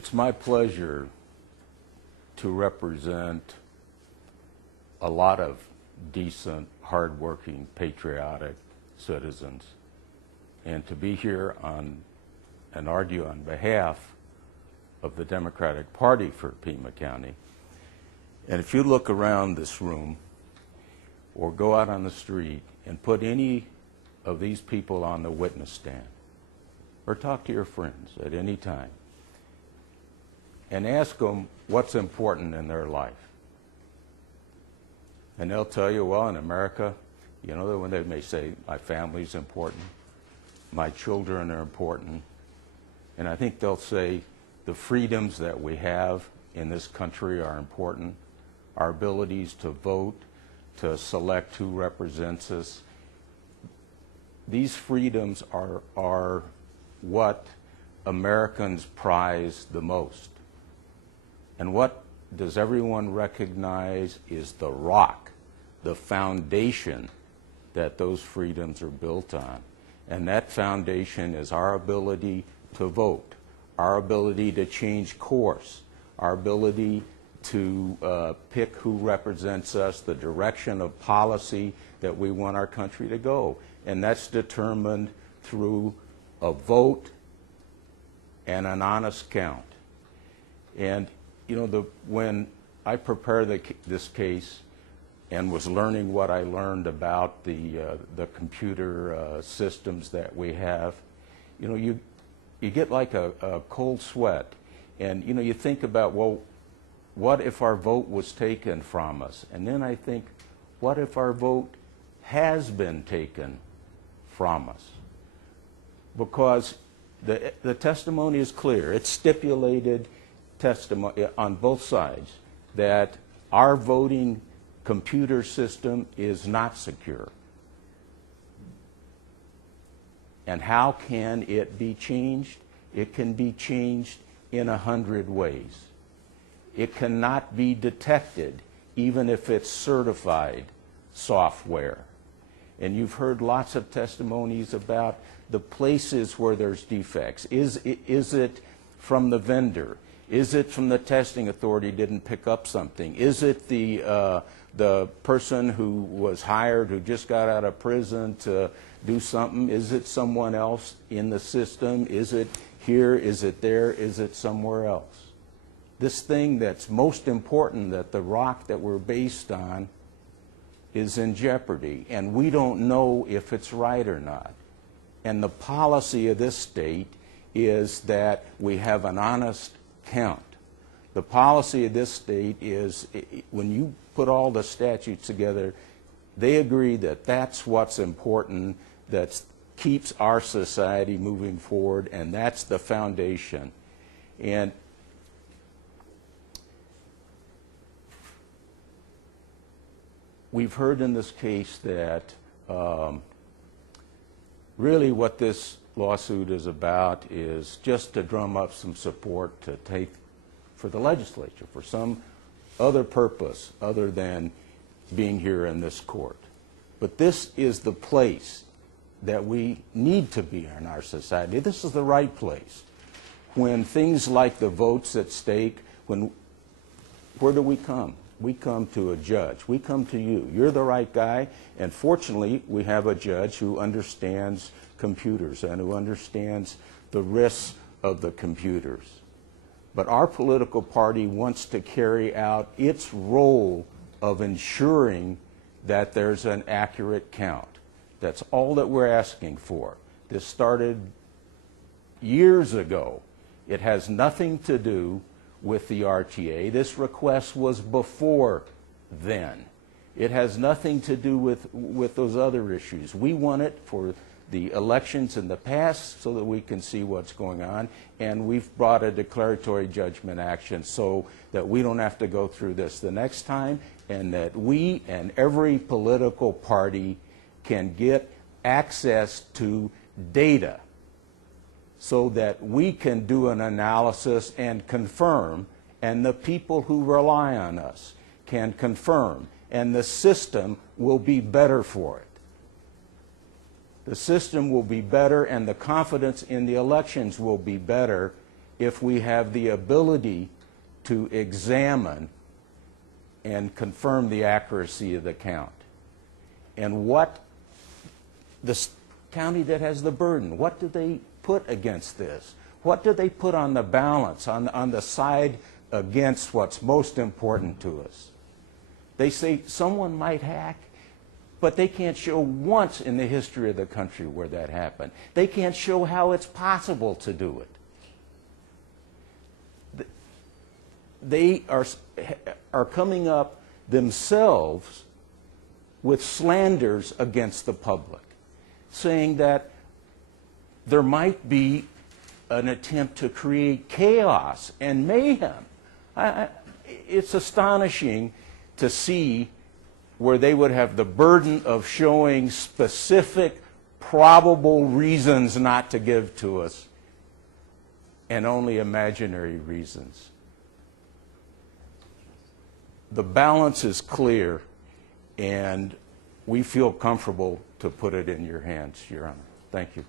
It's my pleasure to represent a lot of decent, hardworking, patriotic citizens, and to be here and argue on behalf of the Democratic Party for Pima County. And if you look around this room or go out on the street and put any of these people on the witness stand, or talk to your friends at any time, and ask them what's important in their life. And they'll tell you, well, in America, you know, when they may say, my family's important, my children are important, and I think they'll say the freedoms that we have in this country are important, our abilities to vote, to select who represents us. These freedoms are what Americans prize the most. And what does everyone recognize is the rock, the foundation that those freedoms are built on. And that foundation is our ability to vote, our ability to change course, our ability to pick who represents us, the direction of policy that we want our country to go. And that's determined through a vote and an honest count. And you know, when I prepared this case and was learning what I learned about the computer systems that we have, you know, you get like a cold sweat. And, you know, you think about, well, what if our vote was taken from us? And then I think, what if our vote has been taken from us? Because the testimony is clear. It's stipulated testimony on both sides that our voting computer system is not secure. And how can it be changed? It can be changed in 100 ways. It cannot be detected even if it's certified software. And you've heard lots of testimonies about the places where there's defects. Is it from the vendor? Is it from the testing authority didn't pick up something? Is it the person who was hired, who just got out of prison to do something? Is it someone else in the system? Is it here? Is it there? Is it somewhere else? This thing that's most important, that the rock that we're based on, is in jeopardy, and we don't know if it's right or not. And the policy of this state is that we have an honest count. The policy of this state is, when you put all the statutes together, they agree that that's what's important, that keeps our society moving forward, and that's the foundation. And we've heard in this case that really what this lawsuit is about is just to drum up some support to take for the legislature for some other purpose other than being here in this court. But this is the place that we need to be in our society. This is the right place. When things like the votes at stake, where do we come? We come to a judge. We come to you. You're the right guy, and fortunately, we have a judge who understands computers and who understands the risks of the computers. But our political party wants to carry out its role of ensuring that there's an accurate count. That's all that we're asking for. This started years ago. It has nothing to do with the RTA. This request was before then. It has nothing to do with those other issues. We want it for the elections in the past so that we can see what's going on, and we've brought a declaratory judgment action so that we don't have to go through this the next time, and that we and every political party can get access to data so that we can do an analysis and confirm, and the people who rely on us can confirm, and the system will be better for it. The system will be better, and the confidence in the elections will be better if we have the ability to examine and confirm the accuracy of the count. And what the county that has the burden, what do they put against this? What do they put on the balance, on the side against what's most important to us? They say someone might hack, but they can't show once in the history of the country where that happened. They can't show how it's possible to do it. They are coming up themselves with slanders against the public, saying that there might be an attempt to create chaos and mayhem. It's astonishing to see where they would have the burden of showing specific, probable reasons not to give to us, and only imaginary reasons. The balance is clear, and we feel comfortable to put it in your hands, Your Honor. Thank you.